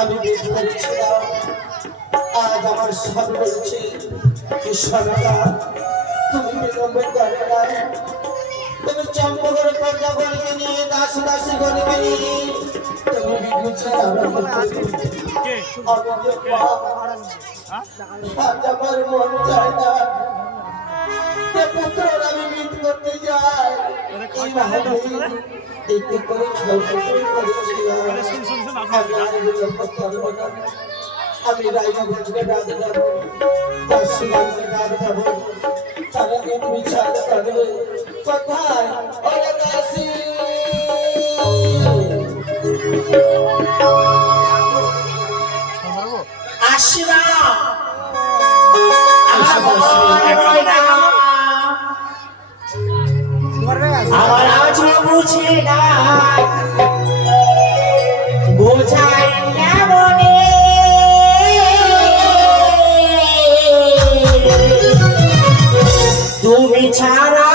আমি বুঝতে পারছিলাম আজ আমার সব বলছে ঈশ্বরটা তুমি বিলম্বে করে না তুমি চম্পকের প্রজাগণকে নিয়ে দাস দাসী গণকে নিয়ে তুমি বিঘ্ন আরম্ভ করবে আজ আমার মন চায় না পুত্র আমি মিট করতে যাই একটু করে আমি রায়গঞ্জকে ডাক যাবো কাশীগঞ্জকে ডাক যাবো তারা কিন্তু বিচার করবে কোথায় ওরে কাশী আশিরা আমার আজ বুঝে না বোঝাই কেমনে তুমি ছাড়া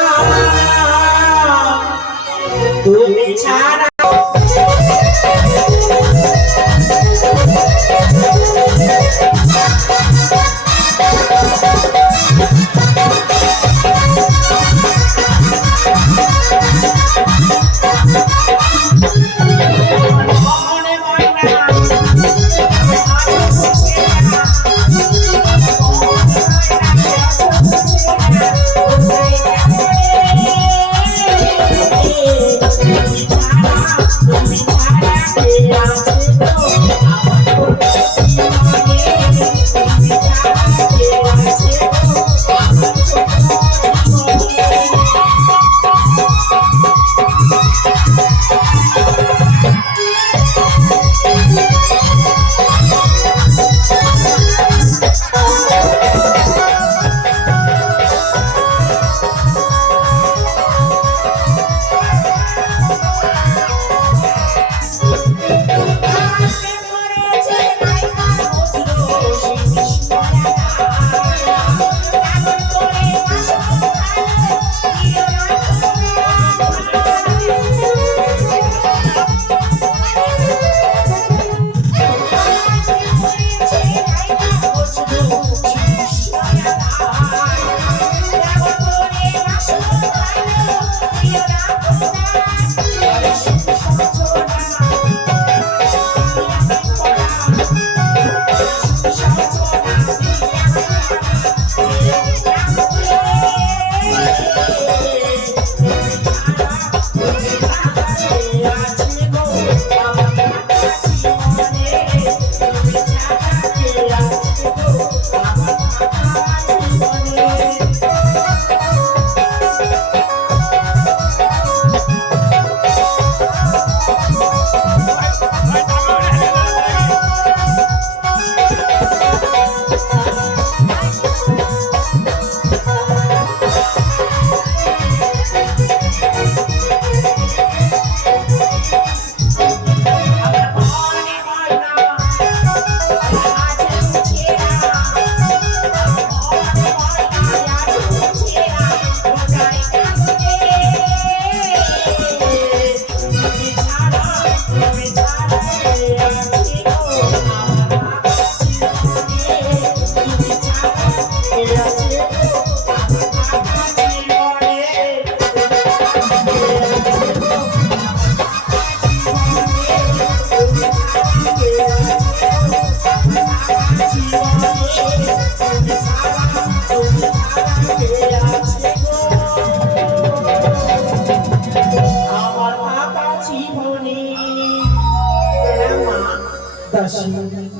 দাসী,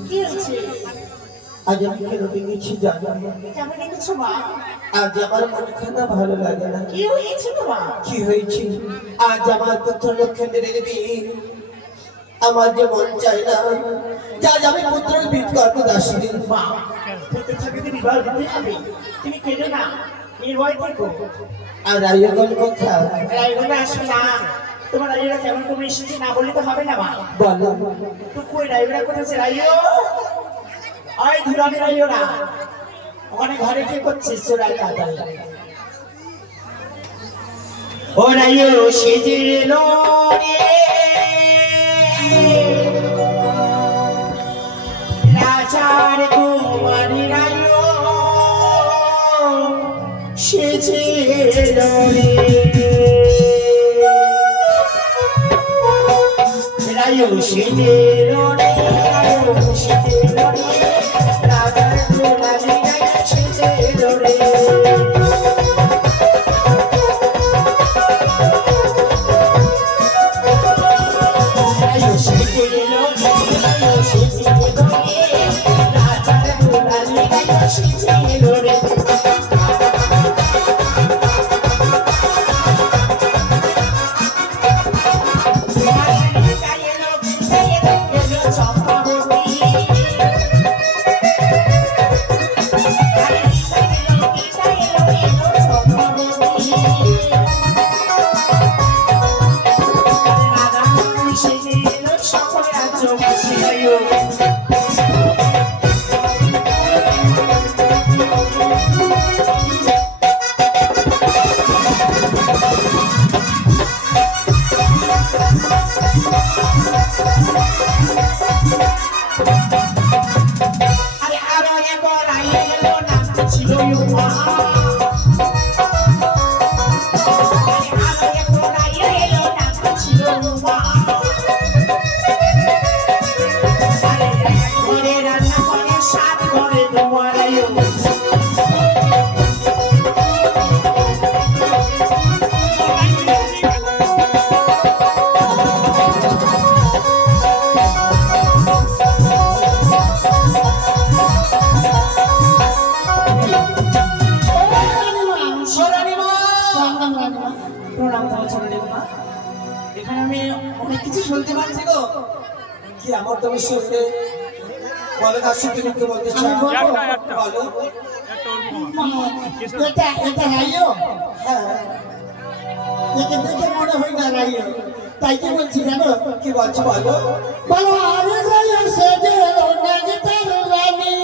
কি হয়েছে? আজ আমি কেন ডেকেছি জানো? কেমন ডেকেছো মা? আজ আমার মন খানা ভালো লাগে না। কি হয়েছে তোমার? কি হয়েছে? আজ আমার পুত্র লক্ষ্মণের দিন। আমার যে মন চাই না যে আজ আমি পুত্রের বিট করবো দাসী। মা, পুত্রের সঙ্গে তো বিবাহ দিতে হবে। তুমি কেঁদো না, নির্ভয় থেকো। আর রায়গণ কথা রায়গণা আসবে না। তোমার রাইরা কেমন করে এসেছে না বললে তো হবে না মা। বলো। তো কই রাইরা কোথাছে? রাইও আয় ধুরানি রাইও না, ওখানে ঘরে কে করছে? চোরাই কাতাল ও রাইও সেজে এলো রে রাজার কুমারী রাইও সেজে এলো রে রাইও সেজে এলো রে রাইও সেজে এলো রে রাজার কুমারী রাইও সেজে এলো রে এখানে আমি অনেক কিছু শুনতে পাচ্ছি গো। কি আমার তুমি শুনতে বলো দাসী, তুমি কি বলতে চাও? বলো। এটা এটা রাইও, হ্যাঁ, একে দেখে মনে হয় না রাইও, তাই কি বলছি জানো? কি বলছো বলো। বলো আরে রাইও সেজে এলো নাগিতার রানী,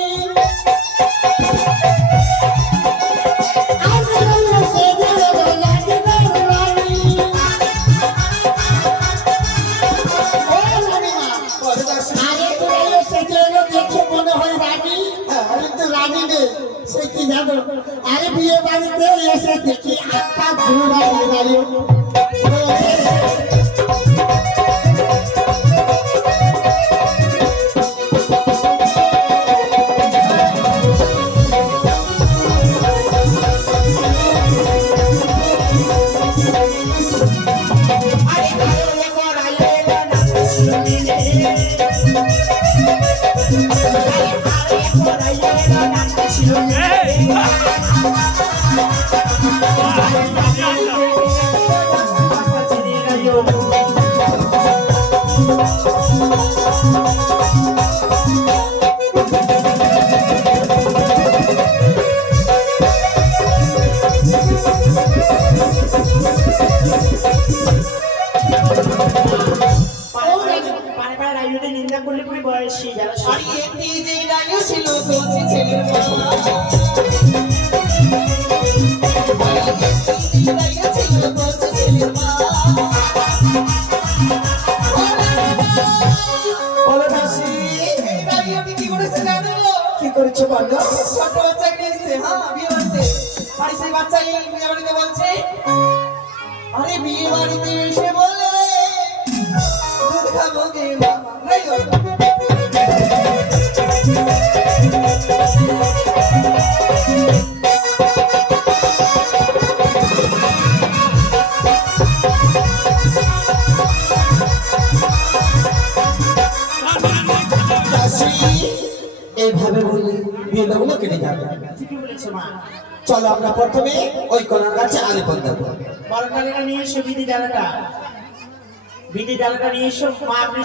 আরে রাইও সেজে এলো নাগিতার রানী। ও রানীমা, বলো দাসী। আরে তো রাইও সেজে এলো দেখে মনে হয় রানী, কিন্তু রানী নেই। সে কি জানো? আরে বিয়ে বাড়িতে এসে দেখি একটা ঘোড়াই রাইও। নিন্দা করলে তুমি বয়সী যারা ছিল কচি ছেলের মা, ছিল কচি ছেলের মা। বলো দাসী, এই বাড়ি আমি কি করেছে জানো? কি করেছো বলো। ছোট বাচ্চাকে নিয়ে এসছে, হ্যাঁ বিয়ে বাড়িতে। বাড়ি সেই বাচ্চা এই বিয়ে বাড়িতে বলছে, আরে বিয়ে বাড়িতে এসে বলে দুধ খাবো গে মা। নাই গো। দাসী এইভাবে বললে বিয়ে লগ্ন কেটে যাবে। ঠিকই বলেছো মা। চলো আমরা প্রথমে ওই কলার গাছে আলিপন দেবো। বড় ডালাটা নিয়ে এসো, বিধি ডালাটা নিয়ে এসো মা। আপনি